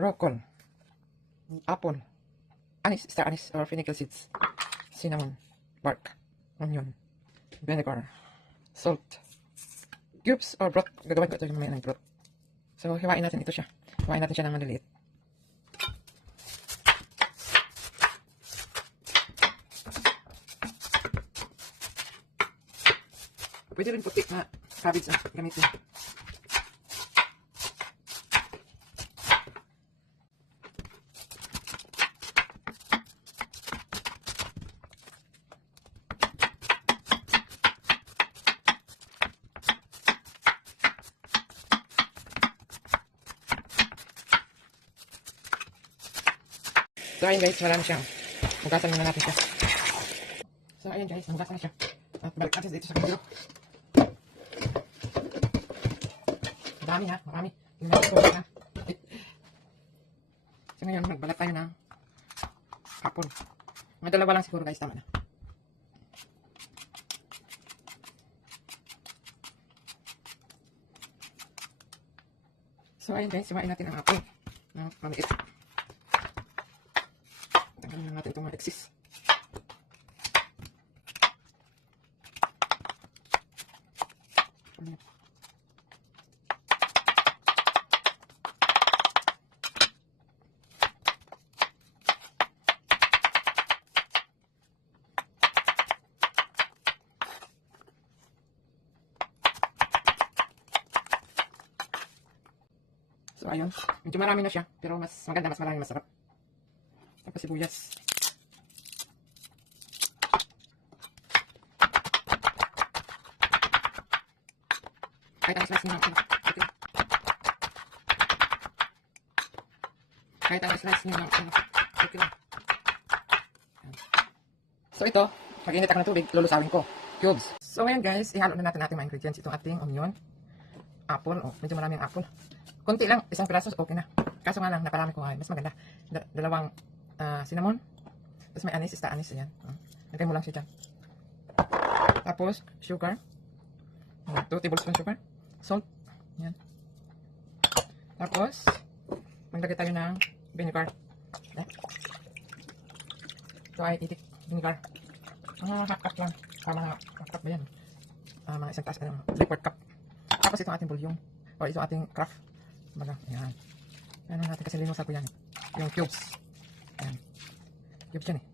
Rockon, apple, anise, star anise or fennel seeds, cinnamon, bark, onion, vinegar, salt, cubes or broth. Gagawin ko ito yung mamaya ng broth. So, hiwain natin ito siya. Hiwain natin siya ng maliliit. Pwede rin puti na cabbage na gamitin. So, ayun guys, wala na siya. Hugasan muna natin siya. So, ayun guys, hugasan na siya. At balik natin dito sa kandilo. Marami ha, marami. Yung mga tubig ha. So, ngayon, magbalat tayo ng apple. Mga dalawa lang siguro guys, tama na. So, ayun guys, siwain natin ang apple. Maliit. Tanggalin na natin itong mga excess. So, ayun. Medyo marami na siya. Pero mas maganda, mas marami, masarap. Tapos sibuyas. Kahit ang slice nyo lang. Kahit ang slice nyo lang. So, ito. Pag-init ako ng tubig, lulusawin ko. Cubes. So, ngayon guys, ihalo na natin ating mga ingredients. Itong ating onion. Apple. Oh, medyo marami ang apple. Konti lang, isang piraso, okay na. Kaso nga lang, naparami ko ngayon. Mas maganda. Dalawang cinnamon. Tapos may anise, star anise. Ayan. Lagay mo lang siya dyan. Tapos, sugar. 2 tablespoon sugar. Salt. Ayan. Tapos, maglagay tayo ng vinegar. Ayan. Ito ay itik vinegar. Half cup lang. Tama na, half cup ba yan? Mga isang taas, 3/4 cup. Tapos itong ating bouillon. O itong ating craft. Baga, ayan. Ano natin kasi linusan ko yan. Yung cubes. Ayan. Cubes yan eh.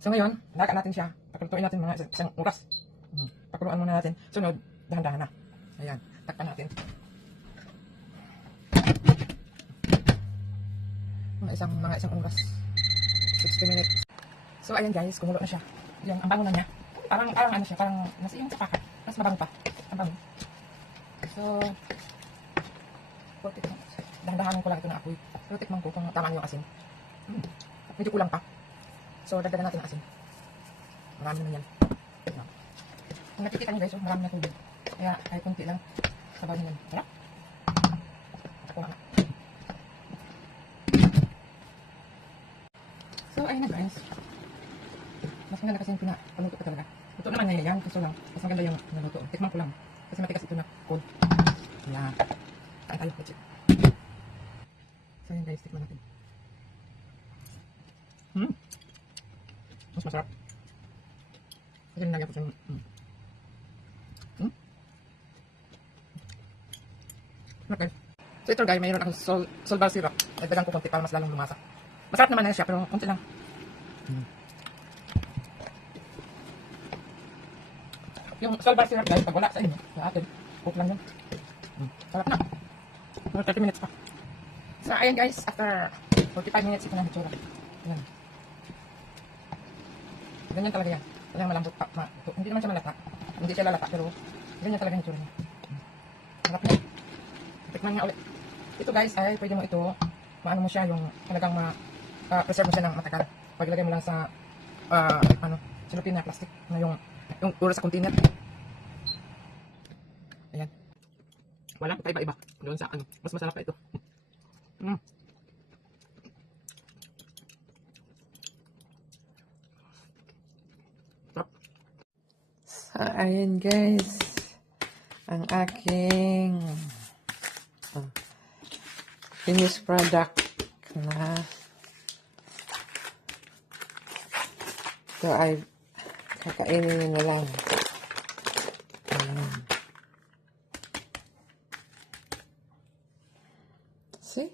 So ngayon, laga natin siya. Pakulutuin natin mga isang oras. Pakuluan muna natin. Sunod, dahan-dahan na. Ayan. Takpan natin. Mga isang oras. 60 minutes. So ayan guys, kumulo na siya. Yan, ang bango na niya. Parang ano siya, parang nasa yung sapakat. Mas mabango pa. Ang bango. So, dahan-dahanan ko lang ito na apoy. So, tikman ko kung tama yung asin. Medyo kulang pa. So, dagdagan natin ang asin. Marami naman yan. Kung nakikita nyo guys, marami na tubig. Kaya, kahit kunti lang. Sabaw nyo yan. Sarap. Ako nga. So, ayun na guys. Mas maganda kasi yung pinapaluto ko talaga. Luto naman niya yan. Kaso lang, mas maganda yung naluto. Tikman ko lang. Kasi matigas ito na cold. Ayan. Kain tayo. Let's eat. So yun guys, tikman natin. Mas masarap. Kasi nilagyan ko siyang okay. So ito guys, mayroon akong solbar syrup. Nagdagan ko konti para mas lalong lumasa. Masarap naman na siya, pero konti lang. Yung solbar syrup guys, pag wala sa inyo, sa atin, cook lang yun. Sarap na. 30 minutes pa. So, ayan guys, after 45 minutes, ito na hitsura. Ayan. Ganyan talaga yan. Talagang malambot pa. Hindi naman siya malata. Hindi siya lalata, pero ganyan talaga hitsura niya. Sarap na. Tikman nga ulit. Ito guys, ay pwede mo ito, maano mo siya, yung talagang preserve mo siya ng matagal. Pag ilagay mo lang sa, silupin na plastic, na yung oras sa container. Ayan. Walang iba-iba. Doon sa mas masarap pa ito. So, ayan guys. Ang aking finished product na. Ito ay kakainin nyo lang. Ayan. See?